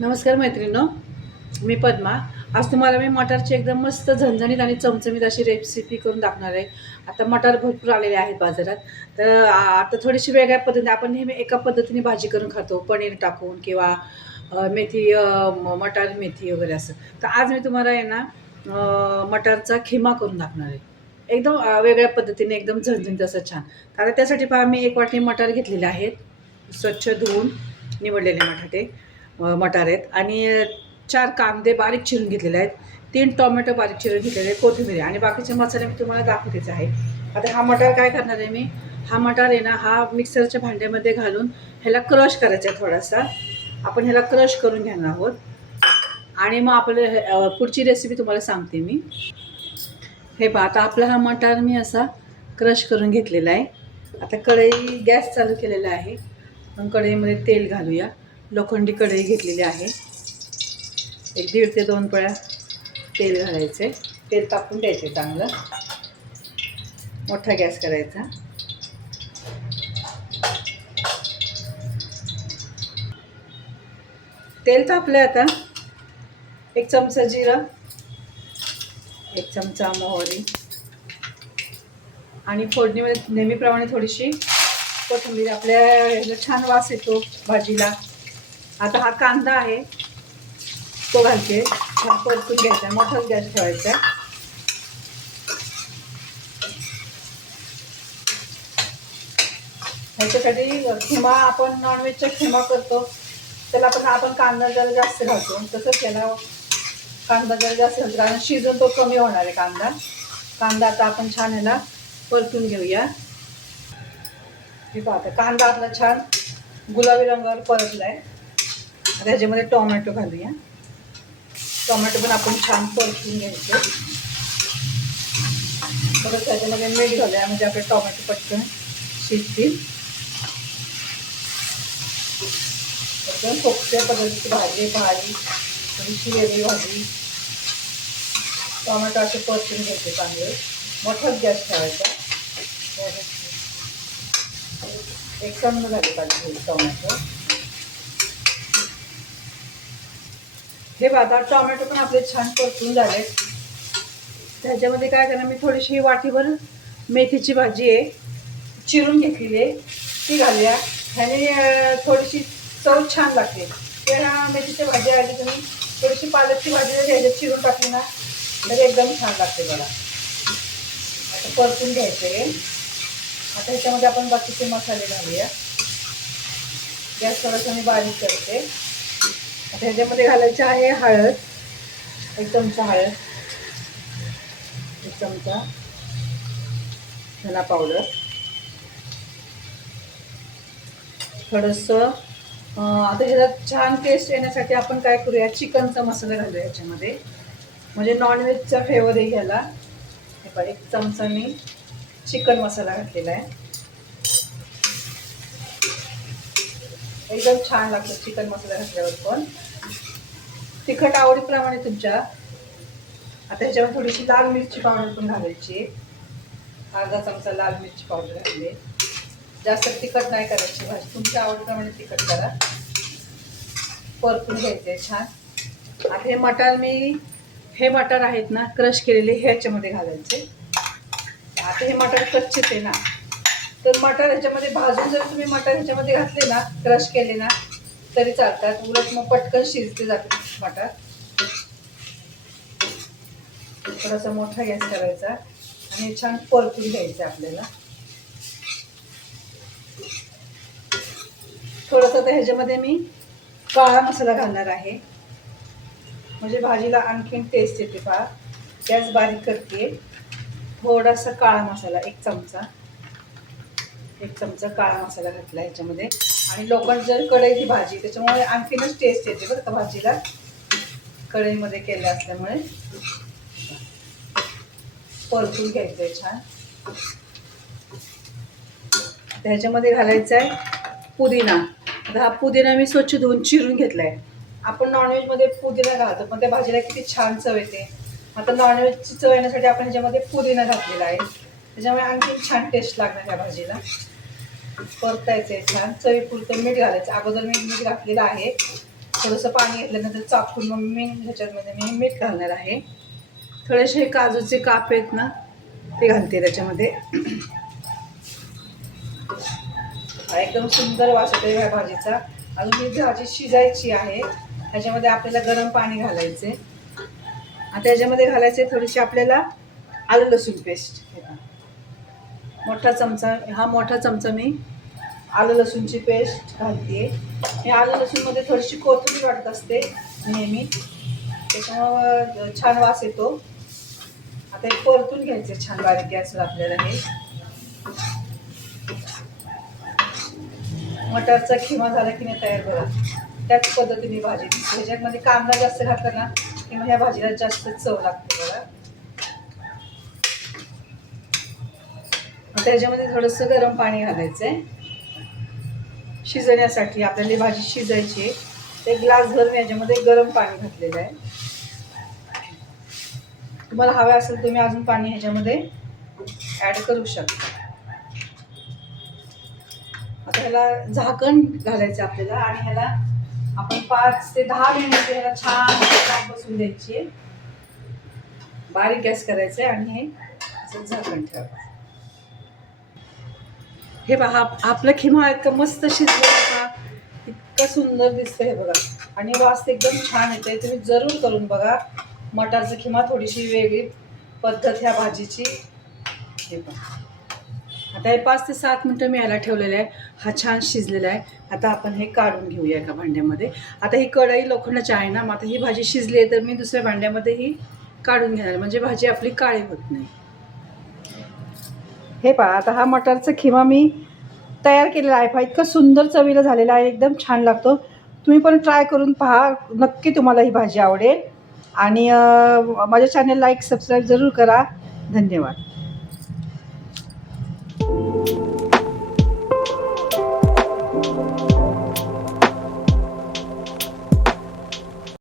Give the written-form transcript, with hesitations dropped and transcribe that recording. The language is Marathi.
नमस्कार मैत्रिणींनो, मी पद्मा. आज तुम्हाला मी मटारची एकदम मस्त झणझणीत आणि चमचमीत अशी रेसिपी करून दाखवणार आहे. आता मटार भरपूर आलेले आहेत बाजारात. तर आता थोडीशी वेगळ्या पद्धतीने आपण नेहमी एका पद्धतीने भाजी करून खातो, पनीर टाकून किंवा मेथी मटार मेथी वगैरे असं. तर आज मी तुम्हाला आहे ना मटारचा खिमा करून दाखवणार आहे. एकदम वेगळ्या पद्धतीने एकदम झणझणीत असं छान. आता त्यासाठी पहा मी 1 वाटी मटार घेतलेले आहेत. स्वच्छ धुवून निवडलेले मटार आहेत आणि 4 कांदे बारीक चिरून घेतलेले आहेत. 3 टोमॅटो बारीक चिरून घेतलेले आहेत, कोथिंबीर आणि बाकीचे मसाले मी तुम्हाला दाखवतेच आहे. आता हा मटार काय करणार आहे मी, हा मटार आहे ना, हा मिक्सरच्या भांड्यामध्ये घालून ह्याला क्रश करायचा आहे थोडासा. आपण ह्याला क्रश करून घेणार आहोत आणि मग आपलं पुढची रेसिपी तुम्हाला सांगते मी. हे पहा, आता आपला हा मटार मी असा क्रश करून घेतलेला आहे. आता कढई गॅस चालू केलेला आहे. पण कढईमध्ये तेल घालूया. लोखंडी कढई घेतलेली आहे. 1.5 ते 2 पळ्या तेल घालायचे. तेल तापून द्यायचे चांगलं. मोठा गॅस करायचा. तेल तापले. आता 1 चमचा जिरं, 1 चमचा मोहरी आणि फोडणीमध्ये नेहमीप्रमाणे थोडीशी कोथिंबीर. आपल्या ह्याला छान वास येतो भाजीला. आता हा कांदा आहे तो घालते. छान परतून घ्यायचा. मोठाच गॅस ठेवायचा. ह्याच्यासाठी खिमा, आपण नॉनव्हेजचा खिमा करतो त्याला आपण कांदा जरा जास्त घालतो. तसंच याला कांदा जरा जास्त घालतो कारण शिजून तो कमी होणार आहे कांदा. आता आपण छान ह्याला परतून घेऊया. हे पाहता कांदा आपला छान गुलाबी रंगावर परतला आहे. आता ह्याच्यामध्ये टोमॅटो घालूया. टोमॅटो पण आपण छान परतून घ्यायचे. परत त्याच्यामध्ये मीठ घालूया म्हणजे आपले टोमॅटो पटकन शिजतील. एकदम सोप्या पद्धतीची भाजी, थोडीशी वेगळी भाजी. टोमॅटो असे परतून घ्यायचे चांगले. मोठाच गॅस ठेवायचा. एक कमी झाले पाहिजे टोमॅटो. हे बघा टोमॅटो पण आपले छान परतून झाले. त्याच्यामध्ये काय करणार मी, थोडीशी वाटीभर मेथीची भाजी आहे चिरून घेतलेली आहे ती घालूया. ह्याने थोडीशी चव छान लागते. त्या मेथीची भाजी आली तुम्ही थोडीशी पालकची भाजी जर ह्याच्यात चिरून टाकली ना तर एकदम छान लागते बघा. आता परतून घ्यायचे. आता ह्याच्यामध्ये आपण बाकीचे मसाले घालूया. गॅस थोडासा मी बारीक करते. आता ह्याच्यामध्ये घालायचे आहे हळद, 1 चमचा हळद, 1 चमचा धना पावडर, थोडंसं आता ह्याच्यात छान टेस्ट येण्यासाठी आपण काय करूया, चिकनचा मसाला घालूया ह्याच्यामध्ये म्हणजे नॉनव्हेजचा फ्लेवर येईल ह्याला. हे पहा 1 चमचा मी चिकन मसाला घातलेला आहे. एकदम छान लागतं चिकन मसाला घातल्यावर. पण तिखट आवडीप्रमाणे तुमच्या. आता ह्याच्यावर थोडीशी लाल मिरची पावडर पण घालायची. अर्धा चमचा लाल मिरची पावडर घातली. जास्त तिखट नाही करायची भाजी, तुमच्या आवडीप्रमाणे तिखट करा. परतून घ्यायचे छान. आता हे मटार आहेत ना क्रश केलेले ह्याच्यामध्ये घालायचे. आता हे मटार कच्चेच आहे ना, तर मटार ह्याच्यामध्ये भाजून जर तुम्ही मटार ह्याच्यामध्ये घातले ना, क्रश केले ना तरी चालतात. उलट मग पटकन शिजते जाते मटार. थोडासा मोठा गॅस करायचा आणि छान परतून घ्यायचं आपल्याला. थोडंसं तर ह्याच्यामध्ये मी काळा मसाला घालणार आहे म्हणजे भाजीला आणखीन टेस्ट येते. पहा गॅस बारीक करते. थोडासा काळा मसाला 1 चमचा काळा मसाला घातला ह्याच्यामध्ये. आणि लोखंड जर कढई भाजी त्याच्यामुळे आणखीनच टेस्ट येते बरं का भाजीला, कढईमध्ये केलं असल्यामुळे. परतून घ्यायचंय छान. ह्याच्यामध्ये घालायचा आहे पुदिना. आता हा पुदिना मी स्वच्छ धुवून चिरून घेतलाय. आपण नॉनव्हेजमध्ये पुदिना घालतो पण त्या भाजीला किती छान चव येते. आता नॉनव्हेजची चव येण्यासाठी आपण ह्याच्यामध्ये पुदिना घातलेला आहे, त्याच्यामुळे आणखी छान टेस्ट लागणार त्या भाजीला. परतायचं आहे छान. चवीपुरतं मीठ घालायचं. अगोदर मी मीठ घातलेलं आहे. थोडंसं पाणी घेतल्यानंतर चाकून मग मी ह्याच्यामध्ये मी मीठ घालणार आहे. थोडेसे काजूचे काप आहेत ना ते घालते त्याच्यामध्ये. एकदम सुंदर वास येतो ह्या भाजीचा. अजून ही भाजी शिजायची आहे. त्याच्यामध्ये आपल्याला गरम पाणी घालायचे. आता त्याच्यामध्ये घालायचे थोडीशी आपल्याला आलं लसूण पेस्ट. मोठा चमचा मी आलं लसूणची पेस्ट घालते. हे आलं लसूणमध्ये थोडीशी कोथिंबीर वाटत असते नेहमी, त्याच्यामुळं छान वास येतो. आता हे परतून घ्यायचे छान बारीक गॅसवर आपल्याला. हे मटारचा खिमा झाला की नाही तयार बघा. त्याच पद्धतीने भाजी दिसते. ह्याच्यामध्ये कांदा जास्त घातला ना किंवा ह्या भाजीला जास्त चव लागते बघा. त्याच्यामध्ये थोडंसं गरम पाणी घालायचंय शिजण्यासाठी. आपल्याला भाजी शिजायची आहे. ते ग्लास भरून याच्यामध्ये गरम पाणी घातलेलं आहे. तुम्हाला हवं असेल तुम्ही अजून पाणी ह्याच्यामध्ये ॲड करू शकता. आता ह्याला झाकण घालायचं आपल्याला आणि ह्याला आपण 5 ते 10 मिनिट ह्याला छान बसून द्यायची. बारीक गॅस करायचं आहे आणि हे असं झाकण ठेवायचं. हे पहा आपलं खिमा इतकं मस्त शिजलं, इतकं सुंदर दिसतं हे बघा. आणि वास एकदम छान येते. तुम्ही जरूर करून बघा. मटारचा खिमा थोडीशी वेगळी पद्धत ह्या भाजीची. हे पहा आता हे 5 ते 7 मिनटं मी याला ठेवलेलं आहे. हा छान शिजलेला आहे. आता आपण हे काढून घेऊया एका भांड्यामध्ये. आता ही कढई लोखंडाची आहे ना, मग आता ही भाजी शिजली आहे तर मी दुसऱ्या भांड्यामध्ये ही काढून घेणार, म्हणजे भाजी आपली काळी होत नाही. हे पहा आता हा मटारचा खिमा मी तयार केलेला आहे. पहा इतकं सुंदर चवीला झालेला आहे. एकदम छान लागतो. तुम्ही पण ट्राय करून पहा. नक्की तुम्हाला ही भाजी आवडेल. आणि माझ्या चॅनल लाईक सबस्क्राईब जरूर करा. धन्यवाद.